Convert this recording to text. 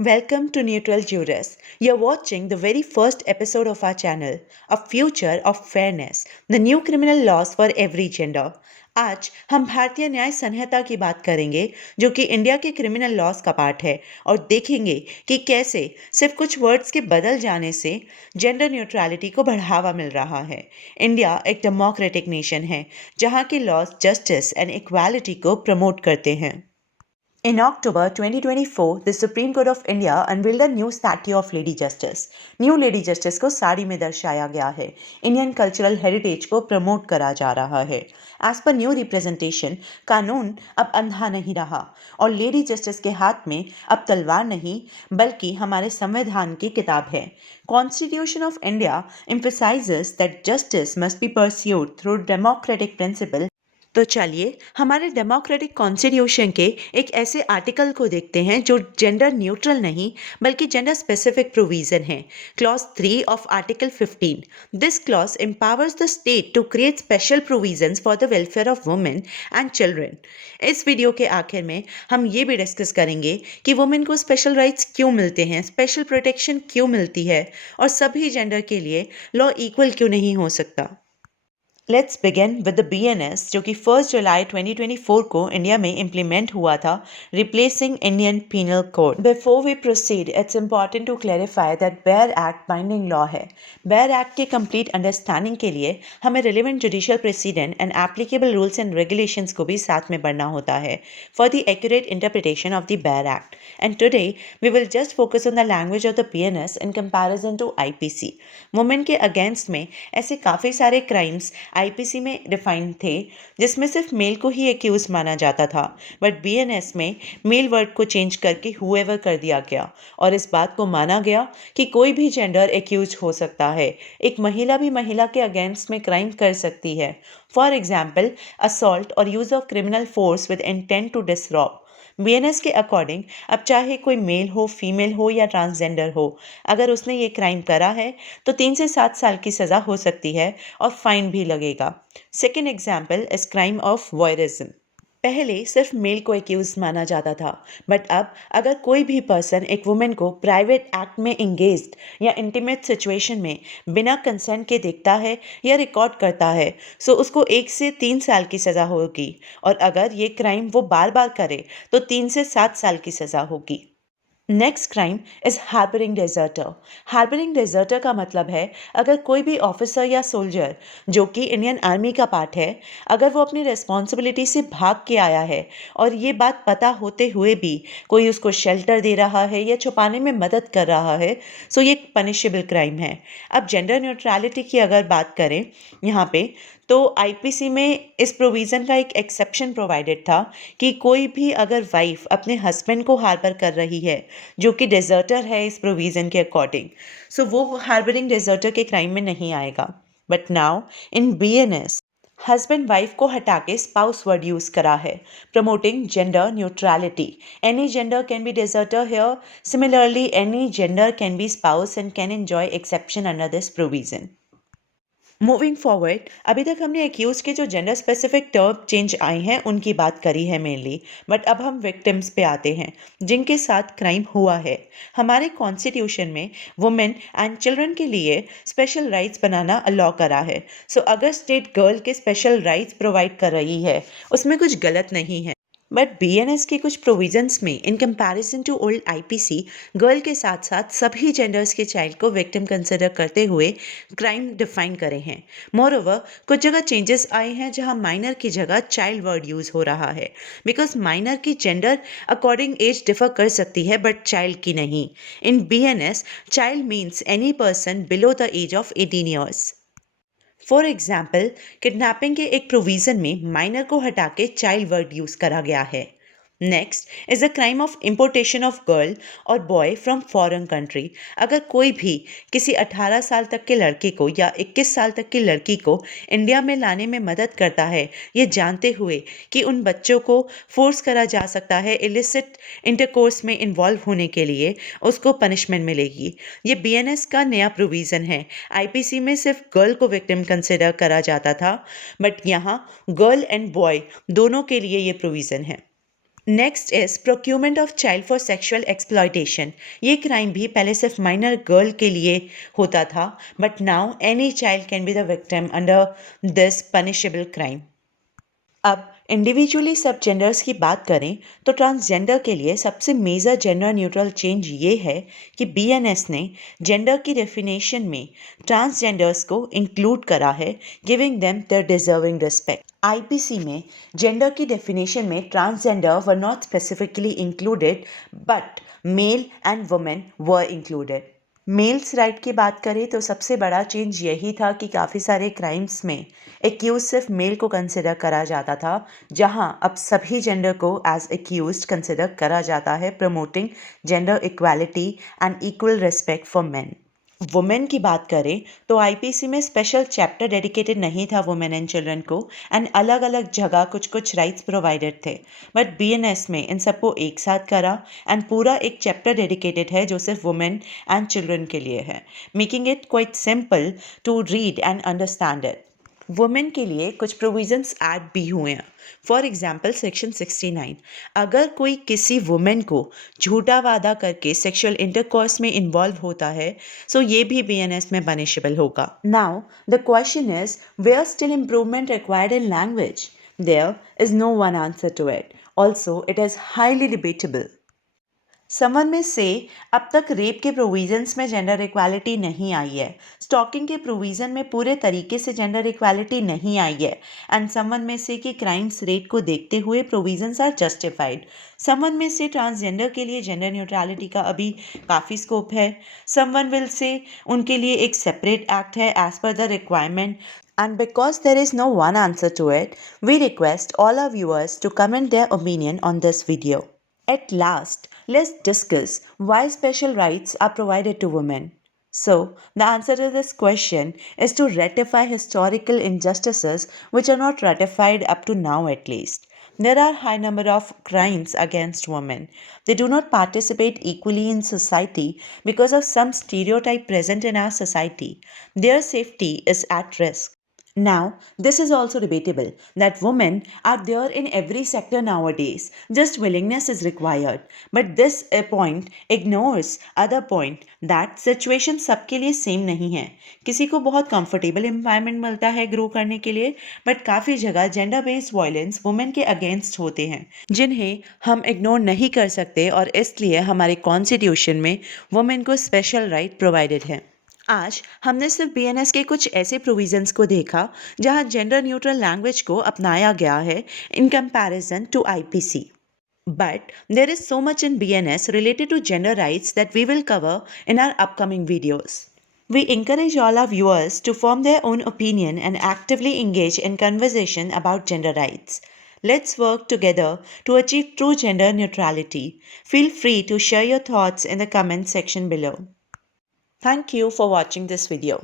Welcome to Neutral Jurors. You're watching the very first episode of our channel, A Future of Fairness, the new criminal laws for every gender. आज हम भारतीय न्याय संहिता की बात करेंगे जो कि इंडिया के क्रिमिनल लॉज का पार्ट है और देखेंगे कि कैसे सिर्फ कुछ वर्ड्स के बदल जाने से जेंडर न्यूट्रलिटी को बढ़ावा मिल रहा है। इंडिया एक डेमोक्रेटिक नेशन है जहाँ के लॉज जस्टिस एंड इक्वालिटी को प्रमोट करते हैं। In October 2024, the Supreme Court of India unveiled a new statue of Lady Justice. New Lady Justice को साड़ी में दर्शाया गया है। इंडियन कल्चरल हेरिटेज को प्रमोट करा जा रहा है। एज पर न्यू रिप्रेजेंटेशन, कानून अब अंधा नहीं रहा और लेडी जस्टिस के हाथ में अब तलवार नहीं बल्कि हमारे संविधान की किताब है। Constitution of India emphasizes that justice must be pursued through democratic principle। तो चलिए हमारे डेमोक्रेटिक कॉन्स्टिट्यूशन के एक ऐसे आर्टिकल को देखते हैं जो जेंडर न्यूट्रल नहीं बल्कि जेंडर स्पेसिफिक प्रोविजन है। Clause 3 of article 15। This clause empowers the state to create special provisions for the welfare of women and children. इस वीडियो के आखिर में हम ये भी डिस्कस करेंगे कि वुमेन को स्पेशल राइट्स क्यों मिलते हैं, स्पेशल प्रोटेक्शन क्यों मिलती है और सभी जेंडर के लिए लॉ इक्वल क्यों नहीं हो सकता। Let's begin with the BNS जो कि 1 जुलाई 2024 को इंडिया में इम्प्लीमेंट हुआ था, replacing Indian penal code. Before we proceed it's important to clarify that bare act binding law है। बेयर एक्ट के कंप्लीट अंडरस्टैंडिंग के लिए हमें relevant judicial precedent and applicable rules and regulations को भी साथ में पढ़ना होता है for the accurate interpretation of the bare act. And today we will just focus on the language of the BNS in comparison to IPC। Women के against में ऐसे काफ़ी सारे क्राइम्स IPC में डिफाइंड थे जिसमें सिर्फ मेल को ही एक्यूज माना जाता था, बट BNS में मेल वर्ड को चेंज करके हुएवर कर दिया गया और इस बात को माना गया कि कोई भी जेंडर एक्यूज हो सकता है। एक महिला भी महिला के अगेंस्ट में क्राइम कर सकती है। फॉर एग्जाम्पल, असॉल्ट और use of criminal force with intent to disrobe. BNS के अकॉर्डिंग अब चाहे कोई मेल हो, फीमेल हो या ट्रांसजेंडर हो, अगर उसने ये क्राइम करा है तो 3 से 7 साल की सज़ा हो सकती है और फाइन भी लगेगा। Second example is crime of voyeurism. पहले सिर्फ मेल को एक्यूज माना जाता था, बट अब अगर कोई भी पर्सन एक वुमेन को प्राइवेट एक्ट में इंगेज्ड या इंटीमेट सिचुएशन में बिना कंसेंट के देखता है या रिकॉर्ड करता है सो उसको 1 से 3 साल की सज़ा होगी और अगर ये क्राइम वो बार बार करे तो 3 से 7 साल की सज़ा होगी। Next crime is harbouring deserter. Harbouring deserter का मतलब है अगर कोई भी ऑफिसर या सोल्जर जो कि इंडियन आर्मी का पार्ट है, अगर वो अपनी रिस्पॉन्सिबिलिटी से भाग के आया है और ये बात पता होते हुए भी कोई उसको शेल्टर दे रहा है या छुपाने में मदद कर रहा है, सो ये एक पनिशेबल क्राइम है। अब जेंडर न्यूट्रलिटी की अगर बात करें यहाँ पे, तो IPC में इस प्रोविज़न का एक एक्सेप्शन प्रोवाइडेड था कि कोई भी अगर वाइफ अपने हस्बैंड को हार्बर कर रही है जो कि डेजर्टर है इस प्रोविज़न के अकॉर्डिंग, सो वो हार्बरिंग डेजर्टर के क्राइम में नहीं आएगा। But now in BNS husband wife को हटा के स्पाउस वर्ड यूज करा है, promoting gender neutrality. Any gender can be deserter here, similarly any gender can be spouse and can enjoy exception under this provision. Moving forward, अभी तक हमने accused के जो जेंडर स्पेसिफिक टर्म चेंज आए हैं उनकी बात करी है मेनली, बट अब हम विक्टिम्स पे आते हैं जिनके साथ क्राइम हुआ है। हमारे कॉन्स्टिट्यूशन में वुमेन एंड चिल्ड्रन के लिए स्पेशल राइट्स बनाना अलाउ करा है। सो अगर स्टेट गर्ल के स्पेशल राइट्स प्रोवाइड कर रही है उसमें कुछ गलत नहीं है, बट BNS के कुछ प्रोविजंस में in comparison to old IPC girl के साथ साथ सभी जेंडर्स के चाइल्ड को विक्टिम कंसिडर करते हुए क्राइम डिफाइन करे हैं। मोरओवर कुछ जगह चेंजेस आए हैं जहां माइनर की जगह चाइल्ड वर्ड यूज हो रहा है, बिकॉज माइनर की जेंडर अकॉर्डिंग एज डिफर कर सकती है बट चाइल्ड की नहीं। In BNS child means any person below the age of 18 years. For example, kidnapping के एक प्रोविज़न में माइनर को हटा के चाइल्ड वर्ड यूज़ करा गया है। Next is the crime of importation of girl और बॉय फ्रॉम फॉरेन कंट्री। अगर कोई भी किसी 18 साल तक के लड़के को या 21 साल तक की लड़की को इंडिया में लाने में मदद करता है, ये जानते हुए कि उन बच्चों को फोर्स करा जा सकता है इलिसिट इंटरकोर्स में इन्वॉल्व होने के लिए, उसको पनिशमेंट मिलेगी। ये BNS का नया प्रोविज़न है। IPC में सिर्फ गर्ल को विक्टिम कंसिडर करा जाता था, बट यहाँ गर्ल एंड बॉय दोनों के लिए ये प्रोविज़न है। Next is procurement of child for sexual exploitation. ये क्राइम भी पहले सिर्फ माइनर गर्ल के लिए होता था, but now any child can be the victim under this punishable crime. अब इंडिविजुअली सब जेंडर्स की बात करें तो ट्रांसजेंडर के लिए सबसे मेजर जेंडर न्यूट्रल चेंज ये है कि बीएनएस ने जेंडर की डेफिनेशन में ट्रांसजेंडर्स को इंक्लूड करा है, giving them their deserving respect. IPC में जेंडर की डेफिनेशन में transgender were not specifically included, but male and women were included. Males right की बात करें तो सबसे बड़ा चेंज यही था कि काफ़ी सारे क्राइम्स में एक्यूज सिर्फ मेल को कंसिडर करा जाता था, जहां अब सभी जेंडर को एज एक्यूज कंसिडर करा जाता है, promoting gender equality and equal respect for main. Women की बात करें तो आईपीसी में स्पेशल चैप्टर डेडिकेटेड नहीं था वुमेन एंड चिल्ड्रन को, एंड अलग अलग जगह कुछ कुछ राइट्स प्रोवाइडेड थे, बट बीएनएस में इन सबको एक साथ करा एंड पूरा एक चैप्टर डेडिकेटेड है जो सिर्फ वुमेन एंड चिल्ड्रन के लिए है, making it quite simple to read and understand it. Women के लिए कुछ प्रोविजंस ऐड भी हुए हैं। फॉर एग्जाम्पल सेक्शन 69, अगर कोई किसी वुमेन को झूठा वादा करके सेक्सुअल इंटरकोर्स में इन्वॉल्व होता है, सो ये भी बीएनएस में पनिशेबल होगा। Now the question is, where still improvement required in language? There is no one answer to it, also it is highly debatable. Summon में से अब तक रेप के प्रोविजंस में जेंडर इक्वालिटी नहीं आई है, स्टॉकिंग के प्रोविजन में पूरे तरीके से जेंडर इक्वालिटी नहीं आई है, एंड समन में से कि क्राइम्स रेट को देखते हुए प्रोविजंस आर जस्टिफाइड। समन में से ट्रांसजेंडर के लिए जेंडर न्यूट्रलिटी का अभी काफ़ी स्कोप है। समवन विल से उनके लिए एक सेपरेट एक्ट है as per the requirement, and because there is no one answer to it, we request all our viewers to comment their opinion on this video. At last, let's discuss why special rights are provided to women. So, the answer to this question is to rectify historical injustices which are not ratified up to now at least. There are high number of crimes against women. They do not participate equally in society because of some stereotype present in our society. Their safety is at risk. Now, this is also debatable that women are there in every sector nowadays. Just willingness is required. But this point ignores other point that situation सबके लिए same नहीं है. किसी को बहुत comfortable environment मिलता है grow करने के लिए, बट काफ़ी जगह जेंडर बेस्ड वायलेंस वुमेन के अगेंस्ट होते हैं, जिन्हें हम इग्नोर नहीं कर सकते, और इसलिए हमारे कॉन्स्टिट्यूशन में वुमेन को स्पेशल राइट प्रोवाइडेड है। आज हमने सिर्फ बीएनएस के कुछ ऐसे प्रोविजंस को देखा जहां जेंडर न्यूट्रल लैंग्वेज को अपनाया गया है in comparison to IPC. But there is so much in BNS related to gender rights that we will cover in our upcoming videos. We encourage all our viewers to form their own opinion and actively engage in conversation about gender rights. Let's work together to achieve true gender neutrality. Feel free to share your thoughts in the comment section below. Thank you for watching this video.